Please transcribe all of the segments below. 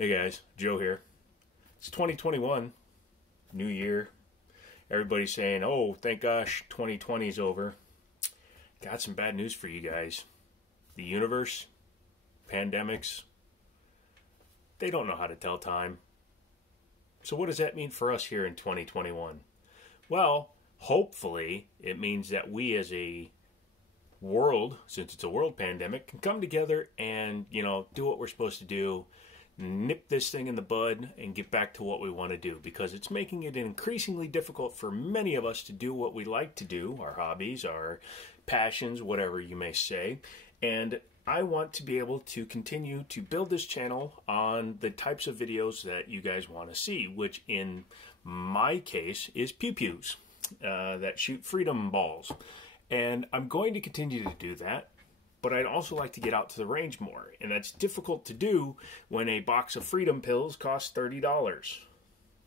Hey guys, Joe here. It's 2021, new year. Everybody's saying, oh, thank gosh, 2020 is over. Got some bad news for you guys. The universe, pandemics, they don't know how to tell time. So what does that mean for us here in 2021? Well, hopefully it means that we as a world, since it's a world pandemic, can come together and, do what we're supposed to do, nip this thing in the bud and get back to what we want to do, because it's making it increasingly difficult for many of us to do what we like to do, our hobbies, our passions, whatever you may say. And I want to be able to continue to build this channel on the types of videos that you guys want to see, which in my case is pew-pews that shoot freedom balls. And I'm going to continue to do that. But I'd also like to get out to the range more. And that's difficult to do when a box of freedom pills costs $30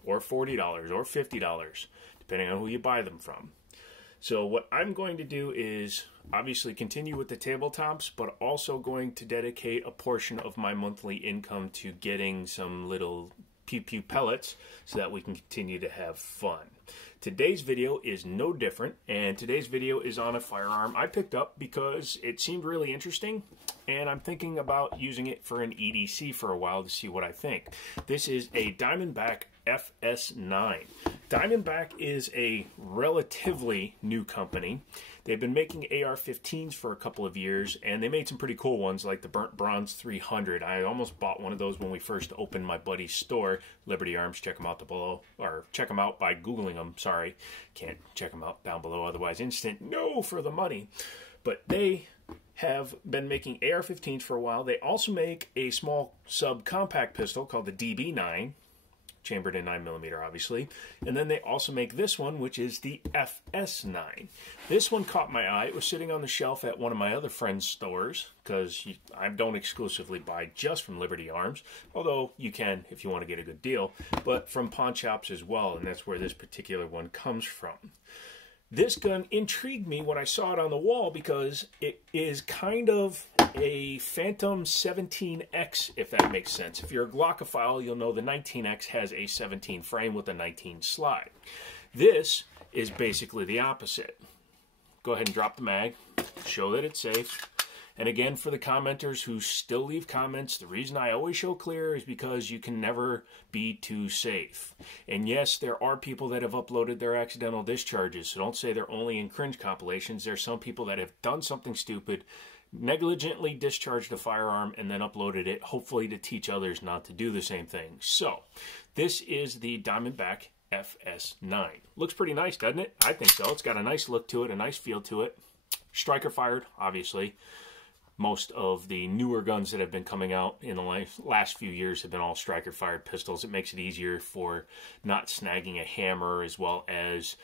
or $40 or $50, depending on who you buy them from. So what I'm going to do is obviously continue with the tabletops, but also going to dedicate a portion of my monthly income to getting some little pew-pew pellets so that we can continue to have fun. Today's video is no different, and today's video is on a firearm I picked up because it seemed really interesting, and I'm thinking about using it for an EDC for a while to see what I think. This is a Diamondback FS9. Diamondback is a relatively new company. They've been making AR-15s for a couple of years, and they made some pretty cool ones like the Burnt Bronze 300. I almost bought one of those when we first opened my buddy's store, Liberty Arms. Check them out below, or check them out by Googling them. Sorry, can't check them out down below, otherwise instant no for the money. But they have been making AR-15s for a while. They also make a small subcompact pistol called the DB9, chambered in 9mm, obviously. And then they also make this one, which is the FS9. This one caught my eye. It was sitting on the shelf at one of my other friends' stores, because I don't exclusively buy just from Liberty Arms, although you can if you want to get a good deal, but from pawn shops as well, and that's where this particular one comes from. This gun intrigued me when I saw it on the wall because it is kind of a Phantom 17X, if that makes sense. If you're a Glockophile, you'll know the 19X has a 17 frame with a 19 slide. This is basically the opposite. Go ahead and drop the mag, show that it's safe. And again, for the commenters who still leave comments, the reason I always show clear is because you can never be too safe. And yes, there are people that have uploaded their accidental discharges, so don't say they're only in cringe compilations. There's some people that have done something stupid, negligently discharged a firearm, and then uploaded it, hopefully to teach others not to do the same thing. So, this is the Diamondback FS9. Looks pretty nice, doesn't it? I think so. It's got a nice look to it, a nice feel to it. Striker fired, obviously. Most of the newer guns that have been coming out in the last few years have been all striker-fired pistols. It makes it easier for not snagging a hammer, as well as...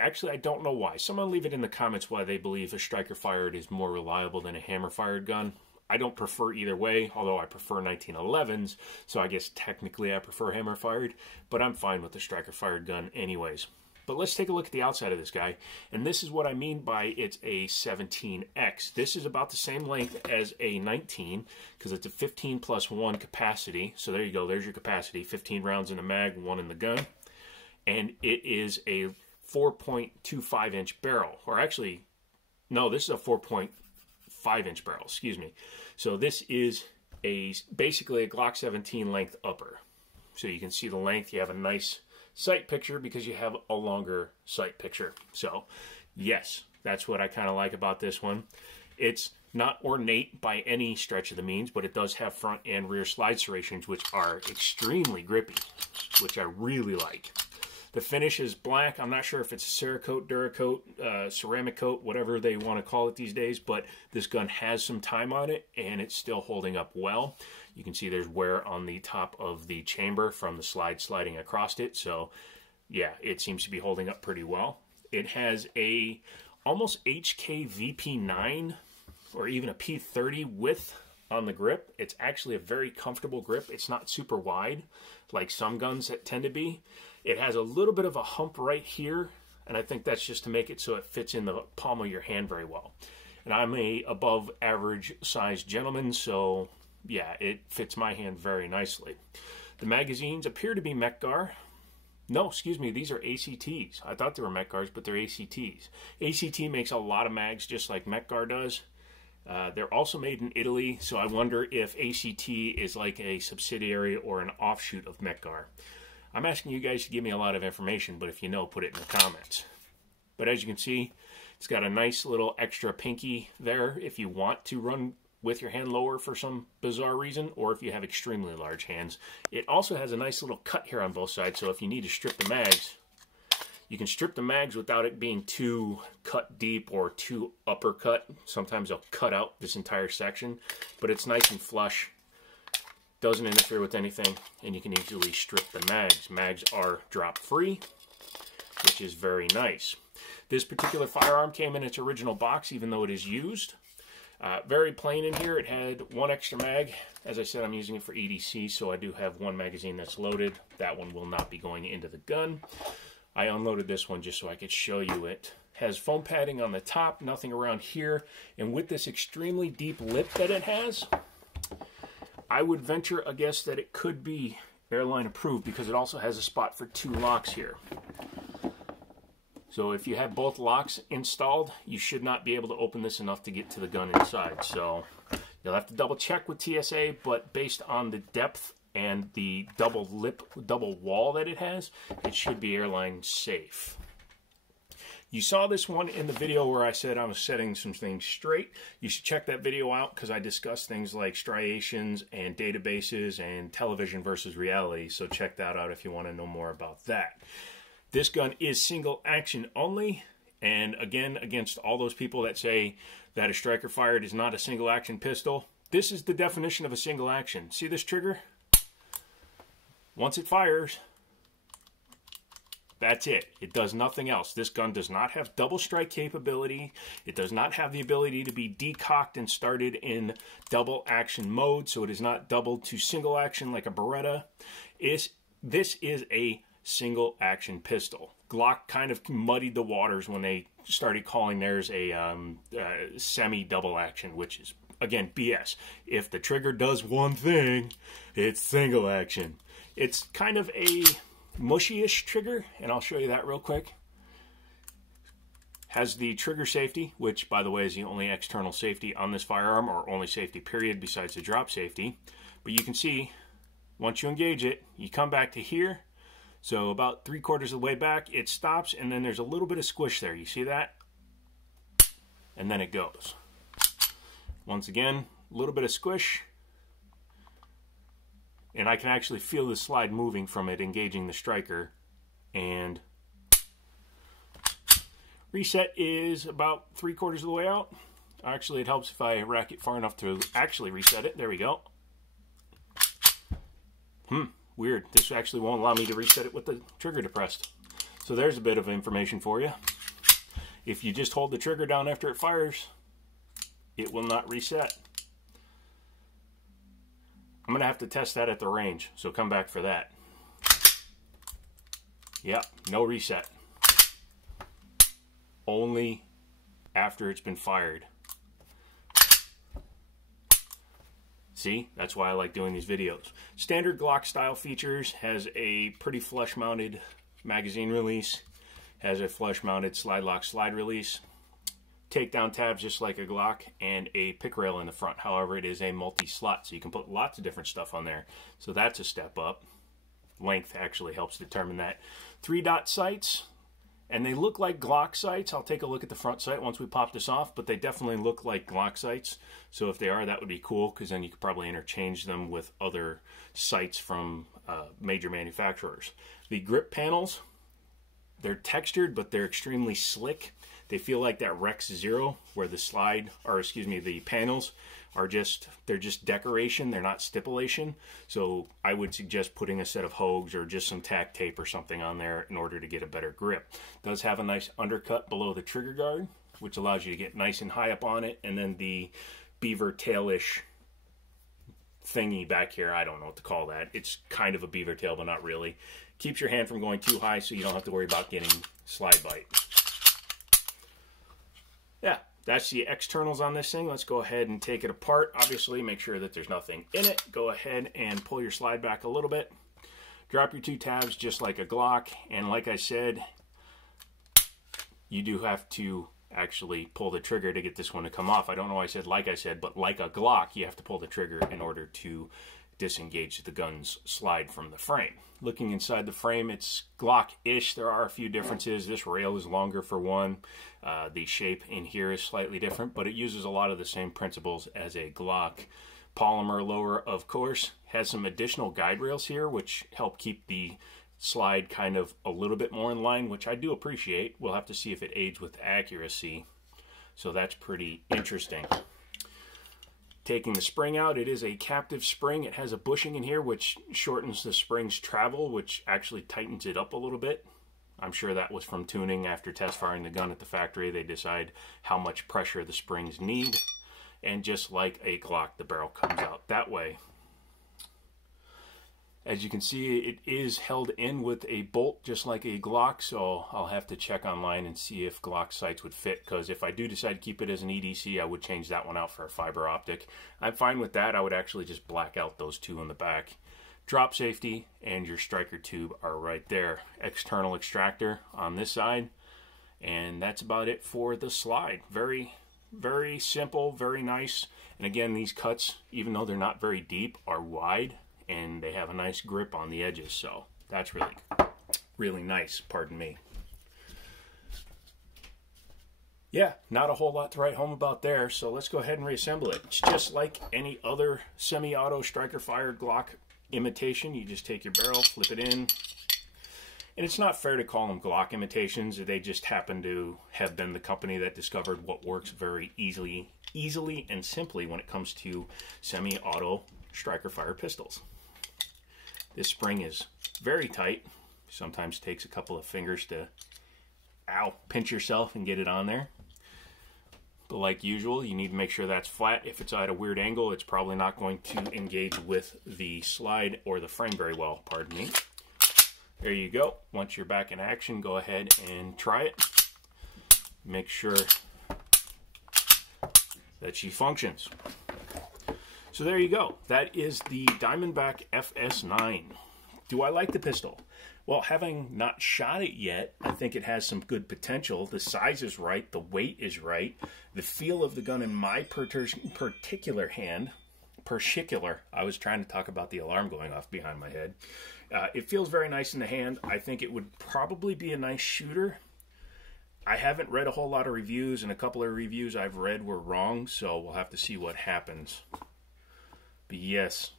actually, I don't know why. Someone leave it in the comments why they believe a striker-fired is more reliable than a hammer-fired gun. I don't prefer either way, although I prefer 1911s, so I guess technically I prefer hammer-fired, but I'm fine with the striker-fired gun anyways. But let's take a look at the outside of this guy. And this is what I mean by it's a 17X. This is about the same length as a 19, because it's a 15+1 capacity. So there you go, there's your capacity. 15 rounds in the mag, 1 in the gun. And it is a 4.25-inch barrel. Or actually, no, this is a 4.5-inch barrel, excuse me. So this is basically a Glock 17 length upper. So you can see the length. You have a nice sight picture because you have a longer sight picture. So yes, that's what I kind of like about this one. It's not ornate by any stretch of the means, but it does have front and rear slide serrations, which are extremely grippy, which I really like. The finish is black. I'm not sure if it's a Cerakote, Duracoat, ceramic coat, whatever they want to call it these days, but this gun has some time on it, and it's still holding up well. You can see there's wear on the top of the chamber from the sliding across it, so yeah, it seems to be holding up pretty well. It has a almost HK VP9 or even a P30 width on the grip. It's actually a very comfortable grip. It's not super wide like some guns that tend to be. It has a little bit of a hump right here, and I think that's just to make it so it fits in the palm of your hand very well. And I'm a above average sized gentleman, so yeah, it fits my hand very nicely. The magazines appear to be Mekgar. No, excuse me, these are ACTs. I thought they were Mekgars, but they're ACTs. ACT makes a lot of mags just like Mekgar does. They're also made in Italy, so I wonder if ACT is like a subsidiary or an offshoot of Mekgar. I'm asking you guys to give me a lot of information, but if you know, put it in the comments. But as you can see, it's got a nice little extra pinky there if you want to run with your hand lower for some bizarre reason, or if you have extremely large hands. It also has a nice little cut here on both sides, so if you need to strip the mags, you can strip the mags without it being too cut deep or too uppercut. Sometimes they'll cut out this entire section, but it's nice and flush, doesn't interfere with anything, and you can easily strip the mags. Mags are drop free, which is very nice. This particular firearm came in its original box, even though it is used. Very plain in here. It had one extra mag. As I said, I'm using it for EDC, so I do have one magazine that's loaded. That one will not be going into the gun. I unloaded this one just so I could show you it. Has foam padding on the top, nothing around here. And with this extremely deep lip that it has, I would venture a guess that it could be airline approved because it also has a spot for 2 locks here. So if you have both locks installed, you should not be able to open this enough to get to the gun inside. So you'll have to double check with TSA, but based on the depth and the double wall that it has, it should be airline safe. You saw this one in the video where I said I was setting some things straight. You should check that video out because I discussed things like striations and databases and television versus reality. So check that out if you want to know more about that. This gun is single action only, and again, against all those people that say that a striker fired is not a single action pistol, this is the definition of a single action. See this trigger? Once it fires, that's it. It does nothing else. This gun does not have double strike capability. It does not have the ability to be decocked and started in double action mode, so it is not doubled to single action like a Beretta. This is a single action pistol. Glock kind of muddied the waters when they started calling theirs a semi double action, which is again BS. If the trigger does one thing, it's single action. It's kind of a mushy-ish trigger, and I'll show you that real quick. Has the trigger safety, which by the way is the only external safety on this firearm, or only safety period besides the drop safety. But you can see once you engage it, you come back to here. So about 3/4 of the way back, it stops, and then there's a little bit of squish there. You see that? And then it goes. Once again, a little bit of squish. And I can actually feel the slide moving from it engaging the striker. And reset is about 3/4 of the way out. Actually, it helps if I rack it far enough to actually reset it. There we go. Weird. This actually won't allow me to reset it with the trigger depressed. So there's a bit of information for you. If you just hold the trigger down after it fires, it will not reset. I'm going to have to test that at the range, so come back for that. Yep, no reset. Only after it's been fired. See, that's why I like doing these videos. Standard Glock style features, has a pretty flush mounted magazine release, has a flush mounted slide lock slide release, takedown tabs just like a Glock, and a pick rail in the front. However, it is a multi-slot, so you can put lots of different stuff on there. So that's a step up. Length actually helps determine that. 3-dot sights, and they look like Glock sights. I'll take a look at the front sight once we pop this off, but they definitely look like Glock sights. So if they are, that would be cool, because then you could probably interchange them with other sights from major manufacturers. The grip panels, they're textured, but they're extremely slick. They feel like that Rex Zero, where the the panels are they're just decoration, they're not stipulation. So I would suggest putting a set of Hogues or just some tack tape or something on there in order to get a better grip. It does have a nice undercut below the trigger guard, which allows you to get nice and high up on it, and then the beaver tailish thingy back here, I don't know what to call that. It's kind of a beaver tail, but not really. Keeps your hand from going too high, so you don't have to worry about getting slide bite. Yeah, that's the externals on this thing. Let's go ahead and take it apart. Obviously, make sure that there's nothing in it. Go ahead and pull your slide back a little bit. Drop your 2 tabs just like a Glock. And like I said, you do have to actually pull the trigger to get this one to come off. I don't know why I said like I said, but like a Glock, you have to pull the trigger in order to disengage the gun's slide from the frame. Looking inside the frame, it's Glock-ish. There are a few differences. This rail is longer for one. The shape in here is slightly different, but it uses a lot of the same principles as a Glock. Polymer lower, of course, has some additional guide rails here, which help keep the slide kind of a little bit more in line, which I do appreciate. We'll have to see if it aids with accuracy. So that's pretty interesting. Taking the spring out, it is a captive spring. It has a bushing in here, which shortens the spring's travel, which actually tightens it up a little bit. I'm sure that was from tuning. After test firing the gun at the factory, they decide how much pressure the springs need. And just like a Glock, the barrel comes out that way. As you can see, it is held in with a bolt just like a Glock, so I'll have to check online and see if Glock sights would fit, because if I do decide to keep it as an EDC, I would change that one out for a fiber optic. I'm fine with that. I would actually just black out those 2 in the back. Drop safety and your striker tube are right there. External extractor on this side, and that's about it for the slide. Very, very simple, very nice. And again, these cuts, even though they're not very deep, are wide, and they have a nice grip on the edges, so that's really nice, pardon me. Yeah, not a whole lot to write home about there, so let's go ahead and reassemble it. It's just like any other semi-auto striker-fired Glock imitation. You just take your barrel, flip it in, and it's not fair to call them Glock imitations. They just happen to have been the company that discovered what works very easily and simply when it comes to semi-auto striker-fired pistols. This spring is very tight. Sometimes takes a couple of fingers to, pinch yourself and get it on there. But like usual, you need to make sure that's flat. If it's at a weird angle, it's probably not going to engage with the slide or the frame very well, pardon me. There you go. Once you're back in action, go ahead and try it. Make sure that she functions. So there you go. That is the Diamondback FS9. Do I like the pistol? Well, having not shot it yet, I think it has some good potential. The size is right. The weight is right. The feel of the gun in my particular hand, I was trying to talk about the alarm going off behind my head. It feels very nice in the hand. I think it would probably be a nice shooter. I haven't read a whole lot of reviews, and a couple of reviews I've read were wrong, so we'll have to see what happens. But yes.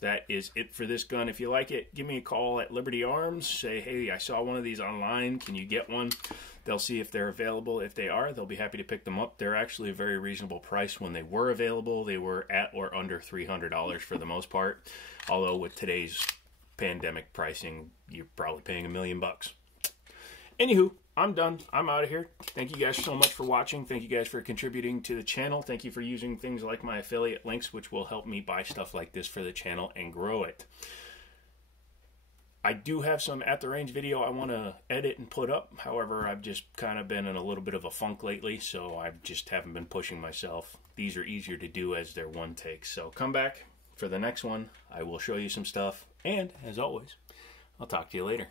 That is it for this gun. If you like it, give me a call at Liberty Arms. Say, hey, I saw one of these online. Can you get one? They'll see if they're available. If they are, they'll be happy to pick them up. They're actually a very reasonable price when they were available. They were at or under $300 for the most part. Although with today's pandemic pricing, you're probably paying $1 million. Anywho, I'm done. I'm out of here. Thank you guys so much for watching. Thank you guys for contributing to the channel. Thank you for using things like my affiliate links, which will help me buy stuff like this for the channel and grow it. I do have some at the range video I want to edit and put up. However, I've just kind of been in a little bit of a funk lately, so I just haven't been pushing myself. These are easier to do as they're one take. So come back for the next one. I will show you some stuff. And as always, I'll talk to you later.